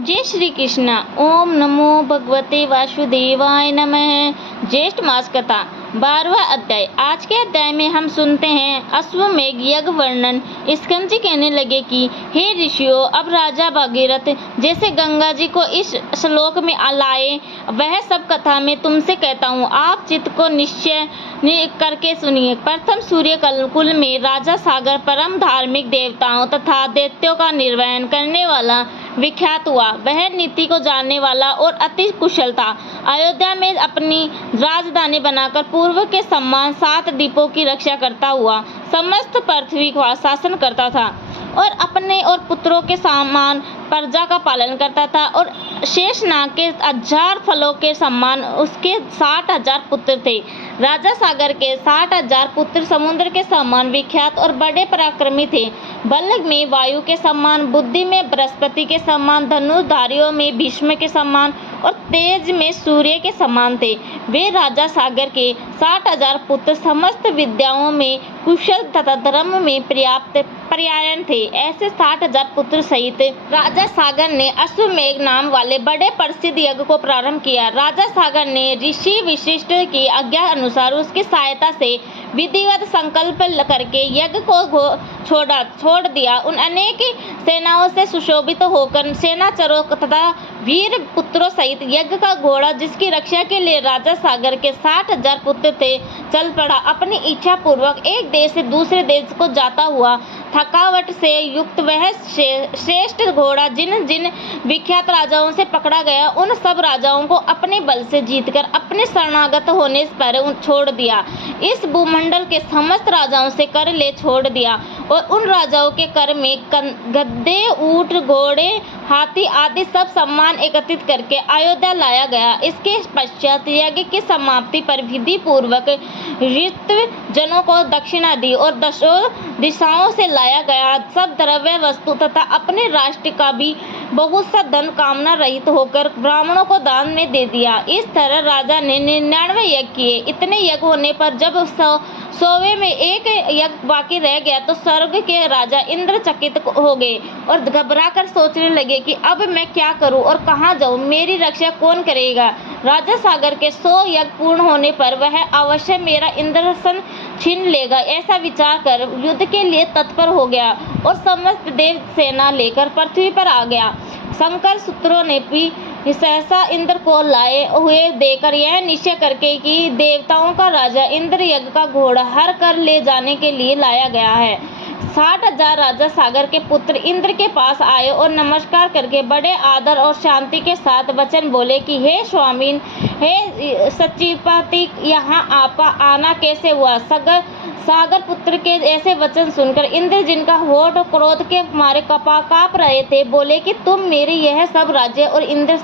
जय श्री कृष्ण। ओम नमो भगवते वासुदेवाय नमः। ज्येष्ठ मास कथा 12वां अध्याय। आज के अध्याय में हम सुनते हैं अश्वमेघ यज्ञ वर्णन। स्कंद जी कहने लगे कि हे ऋषियों, अब राजा भागीरथ जैसे गंगा जी को इस श्लोक में लाए, वह सब कथा मैं तुमसे कहता हूँ। आप चित्त को निश्चय करके सुनिए। प्रथम सूर्य कुल में राजा सागर परम धार्मिक देवताओं तथा दैत्यों का निर्वहन करने वाला विख्यात हुआ। वह नीति को जानने वाला और अति कुशल था। अयोध्या में अपनी राजधानी बनाकर पूर्व के समान 7 द्वीपों की रक्षा करता हुआ समस्त पृथ्वी का शासन करता था और अपने और पुत्रों के समान प्रजा का पालन करता था। और शेषनाग के 1000 फलों के समान उसके 60,000 पुत्र थे। राजा सागर के 60,000 पुत्र समुद्र के समान विख्यात और बड़े पराक्रमी थे। बल में वायु के समान, बुद्धि में बृहस्पति के समान, धनुर्धारियों में भीष्म के समान और तेज में सूर्य के समान थे। वे राजा सागर के 60,000 पुत्र समस्त विद्याओं में कुशल तथा धर्म में पर्यायन थे। ऐसे 60,000 पुत्र सहित राजा सागर ने अश्वमेघ नाम वाले बड़े प्रसिद्ध यज्ञ को प्रारंभ किया। राजा सागर ने ऋषि वशिष्ठ की आज्ञा अनुसार उसकी सहायता से विधिवत संकल्प करके यज्ञ को छोड़ दिया। उन अनेक सेनाओं से सुशोभित होकर सेनाचरों तथा वीर पुत्रों सहित यज्ञ का घोड़ा, जिसकी रक्षा के लिए राजा सागर के 60,000 पुत्र थे, चल पड़ा। अपनी इच्छा पूर्वक एक देश से दूसरे देश को जाता हुआ थकावट से युक्त वह श्रेष्ठ घोड़ा जिन जिन विख्यात राजाओं से पकड़ा गया, उन सब राजाओं को अपने बल से जीतकर अपने शरणागत होने पर छोड़ दिया। इस भूमंडल के समस्त राजाओं से कर ले छोड़ दिया और उन राजाओं के कर में गद्दे, ऊंट, घोड़े, हाथी आदि सब सम्मान एकत्रित करके अयोध्या लाया गया। इसके पश्चात यज्ञ की समाप्ति पर विधि पूर्वक ऋत्व जनों को दक्षिणा दी और 10 दिशाओं से लाया गया सब द्रव्य वस्तु तथा अपने राष्ट्र का भी बहुत सा धन कामना रहित होकर ब्राह्मणों को दान में दे दिया। इस तरह राजा ने 99 यज्ञ किए। इतने यज्ञ होने पर जब 100वें में एक यज्ञ बाकी रह गया तो स्वर्ग के राजा इंद्र चकित हो गए और घबरा कर सोचने लगे कि अब मैं क्या करूं और कहां जाऊं, मेरी रक्षा कौन करेगा। राजा सागर के 100 यज्ञ पूर्ण होने पर वह अवश्य मेरा इंद्रासन छीन लेगा, ऐसा विचार कर युद्ध के लिए तत्पर हो गया और समस्त देव सेना लेकर पृथ्वी पर आ गया। शंकर सूत्रों ने भी सहसा इंद्र को लाए हुए देकर यह निश्चय करके कि देवताओं का राजा इंद्र यज्ञ का घोड़ा हर कर ले जाने के लिए लाया गया है। 60,000 राजा सागर के पुत्र इंद्र के पास आए और नमस्कार करके बड़े आदर और शांति के साथ वचन बोले कि हे स्वामी, हे सचिवपति, यहाँ आपका आना कैसे हुआ। सागर पुत्र के ऐसे वचन सुनकर इंद्र, जिनका होठ क्रोध के मारे कांप रहे थे, बोले कि तुम मेरे यह सब राज्य और इंद्र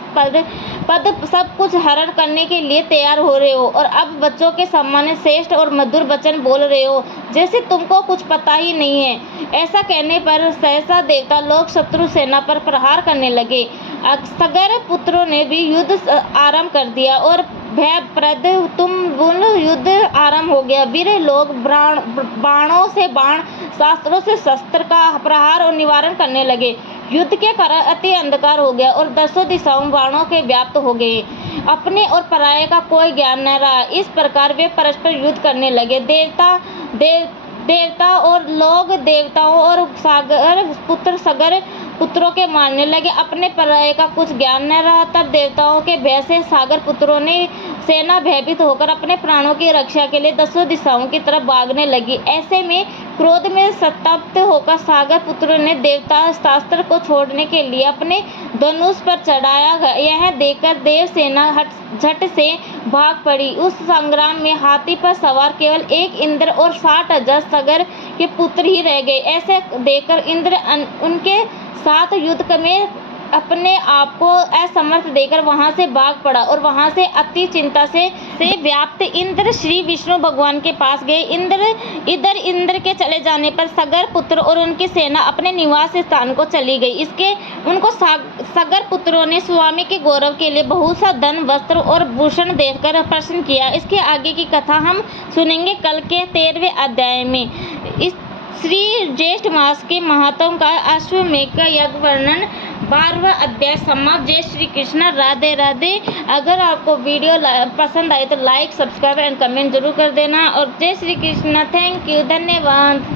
पद सब कुछ हरण करने के लिए तैयार हो रहे हो और अब बच्चों के समान श्रेष्ठ और मधुर वचन बोल रहे हो जैसे तुमको कुछ पता ही नहीं है। ऐसा कहने पर सहसा देवता लोग शत्रु सेना पर प्रहार करने लगे। सागर पुत्रों ने भी युद्ध आरंभ कर दिया और भयप्रद युद्ध आरंभ हो गया। वीर लोग बाणों से बाण, शास्त्रों से शस्त्र का प्रहार और निवारण करने लगे। युद्ध के कारण अति अंधकार हो गया और 10 दिशाओं बाणों के व्याप्त हो गए। अपने और पराये का कोई ज्ञान न रहा। इस प्रकार वे परस्पर युद्ध करने लगे। देवता और लोग देवताओं और सागर पुत्रों के मारने लगे। अपने पराये का कुछ ज्ञान न रहा। तब देवताओं के भय से सागर पुत्रों ने सेना भयभीत होकर अपने प्राणों की रक्षा के लिए 10 दिशाओं की तरफ भागने लगी। ऐसे में क्रोध में संतप्त होकर सागर पुत्रों ने देवता शास्त्र को छोड़ने के लिए अपने धनुष पर चढ़ाया। यह देखकर देव सेना झट से भाग पड़ी। उस संग्राम में हाथी पर सवार केवल एक इंद्र और 60,000 सागर के पुत्र ही रह गए। ऐसे देखकर इंद्र उनके साथ युद्ध में अपने आप को असमर्थ देकर वहां से भाग पड़ा और वहां से अति चिंता से व्याप्त इंद्र श्री विष्णु भगवान के पास गए। इंद्र के चले जाने पर सागर पुत्र और उनकी सेना अपने निवास स्थान को चली गई। उनको सागर पुत्रों ने स्वामी के गौरव के लिए बहुत सा धन, वस्त्र और भूषण देकर प्रसन्न किया। इसके आगे की कथा हम सुनेंगे कल के 13वें अध्याय में। इस श्री ज्येष्ठ मास के महत्व का अश्वमेध का यज्ञ वर्णन 12वां अध्याय समाप्त। जय श्री कृष्ण, राधे राधे। अगर आपको वीडियो पसंद आए तो लाइक, सब्सक्राइब एंड कमेंट जरूर कर देना। और जय श्री कृष्ण, थैंक यू, धन्यवाद।